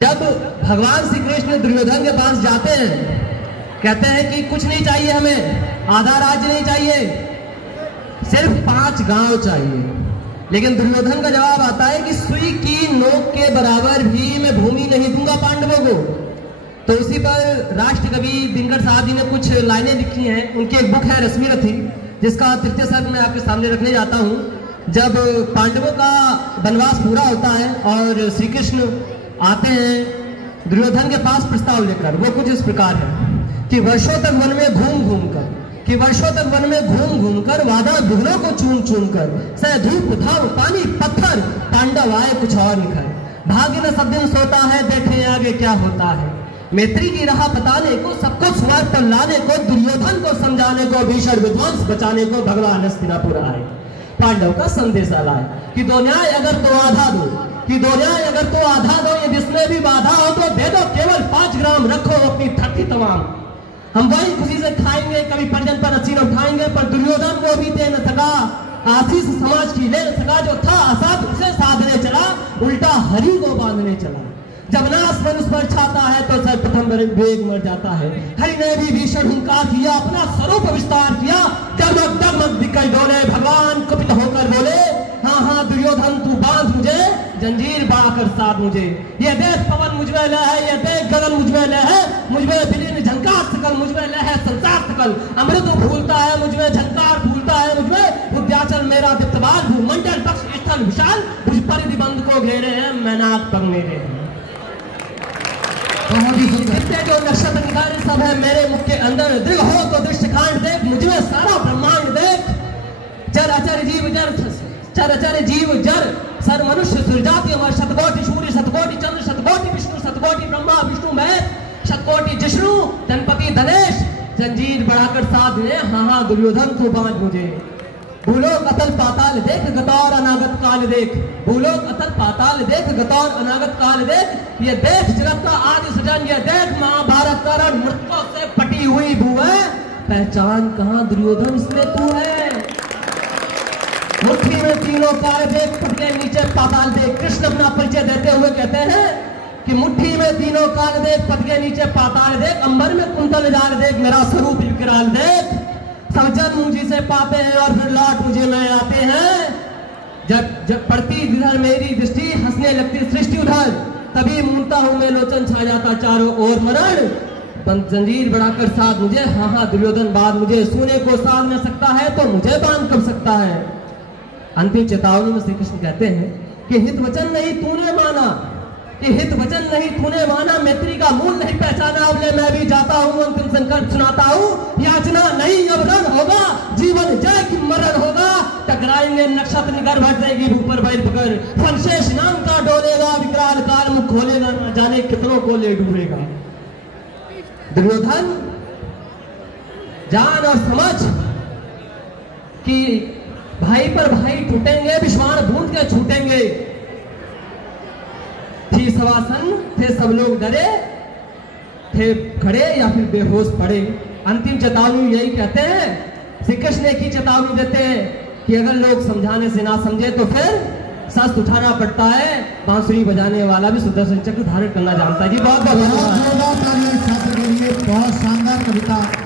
जब भगवान श्री कृष्ण दुर्योधन के पास जाते हैं, कहते हैं कि कुछ नहीं चाहिए हमें, आधा राज्य नहीं चाहिए, सिर्फ 5 गांव चाहिए। लेकिन दुर्योधन का जवाब आता है कि सुई की नोक के बराबर भी मैं भूमि नहीं दूंगा पांडवों को। तो उसी पर राष्ट्र कवि दिनकर साहब जी ने कुछ लाइनें लिखी हैं। उनकी एक बुक है रश्मिरथी, जिसका तृतीय सर्ग मैं आपके सामने रखने जाता हूं। जब पांडवों का वनवास पूरा होता है और श्री कृष्ण आते हैं दुर्योधन के पास प्रस्ताव लेकर, वो कुछ इस प्रकार है कि वर्षों तक वन में घूम कर वादा दुगनों को चून कर सह धूप धाव पानी पत्थर पांडव आए कुछ और निखर। भाग्य न सब दिन सोता है, देखे आगे क्या होता है। मैत्री की राह बताने को, सबको स्वार्थ पर लाने को, दुर्योधन को समझाने को, भीषण विध्वंस बचाने को भगवान हस्तिनापुर आए। पांडव का संदेशा लाए कि दो न्याय अगर तो आधा दो, ये जिसमें भी बाधा हो तो दे दो, केवल 5 ग्राम रखो अपनी थकी तमाम। हम वही खुशी से खाएंगे, कभी परिजन पर असीर उठाएंगे, पर दुर्योधन को भी दे न सका, आशीष समाज की ले न सका। जो था असत उसे साधने चला, उल्टा हरि को बांधने चला। जब नाश मनुष्य पर छाता है तो सर्वप्रथम वेग मर जाता है। हरि ने भी भीषण हुंकार किया, अपना स्वरूप विस्तार किया, जगमग जगमग दिखाई डोले, भगवान कुपित होकर बोले, हाँ हाँ दुर्योधन तू बांध मुझे, जंजीर बांधकर साध मुझे। ये देख पवन मुझमें लय है, ये देख गगन मुझमें लय है, मुझमें विलीन झंकार सकल, मुझमें लय है संसार सकल। अमृत फूलता है मुझमें, झंकार फूलता है मुझमें, उद्याचल मेरा दीप्तवार, भूमंडल पक्ष स्थल विशाल, मुझ परिधि बंद को घेरे हैं, मैनाक पग मेरे हैं। जो नक्षत्र निकाले सब है मेरे मुख के अंदर, दृढ़ हो तो दृश्य कांड देख, मुझमें सारा ब्रह्मांड देख। चर अचर जीव जर, चर अचर जीव जर, सर मनुष्य सुरजाति अमर, शतकोटि सूर्य शतकोटि चंद्र, शतकोटि विष्णु शतकोटि ब्रह्मा विष्णु महेश, शतकोटि जिष्णु धनपति धनेश, जंजीर बढ़ाकर साध ने, हाँ हाँ दुर्योधन को बांध मुझे। भूलोक अतल पाताल देख, गतौर अनागत काल देख, भूलोक अतल पाताल देख, गतौर अनागत काल देख। ये देख जगत का आदि सृजन, ये देख महाभारत कारण मृतकों से पटी हुई भू है, पहचान कहाँ दुर्योधन इसमें तू है। मुट्ठी में तीनों काल देख, पद के नीचे पाताल देख। कृष्ण अपना परिचय देते हुए कहते हैं कि मुट्ठी में तीनों काल देख, पद के नीचे पाताल देख, अंबर में कुंतल जाल देख, मेरा स्वरूप विकराल देख। सब जन मुझे से पाते हैं और फिर लौट मुझे में आते हैं। जब पड़ती इधर मेरी दृष्टि, हंसने लगती सृष्टि उधर, तभी मूलता हूं मैं लोचन छा जाता चारों ओर मरण। जंजीर बढ़ाकर साध मुझे, हाँ हाँ दुर्योधन बांध मुझे। सोने को साध न सकता है तो मुझे बांध कब सकता है। अंतिम चेतावनी में श्री कृष्ण कहते हैं कि हित वचन नहीं तूने माना, मैत्री का मूल नहीं पहचाना, अब ले मैं भी जाता हूँ, अंतिम संकट सुनाता हूँ। याचना नहीं अब रण होगा, जीवन जय की मरण होगा। टकराएंगे नक्षत्र निगर, भट जाएगी ऊपर बैर पकड़, फनशेष नाम का डोलेगा, विकराल काल मुख खोलेगा, न जाने कितनों को ले डूबेगा। दुर्योधन जान और समझ कि भाई पर भाई टूटेंगे, विश्वान बूंद के छूटेंगे। थी सवासन, थे सब लोग डरे, थे खड़े या फिर बेहोश पड़े। अंतिम चेतावनी यही कहते हैं, श्री कृष्ण की चेतावनी देते हैं कि अगर लोग समझाने से ना समझे तो फिर शस्त्र उठाना पड़ता है। बांसुरी बजाने वाला भी सुदर्शन चक्र धारण करना जानता है। जी बहुत बहुत धन्यवाद। बहुत शानदार कविता।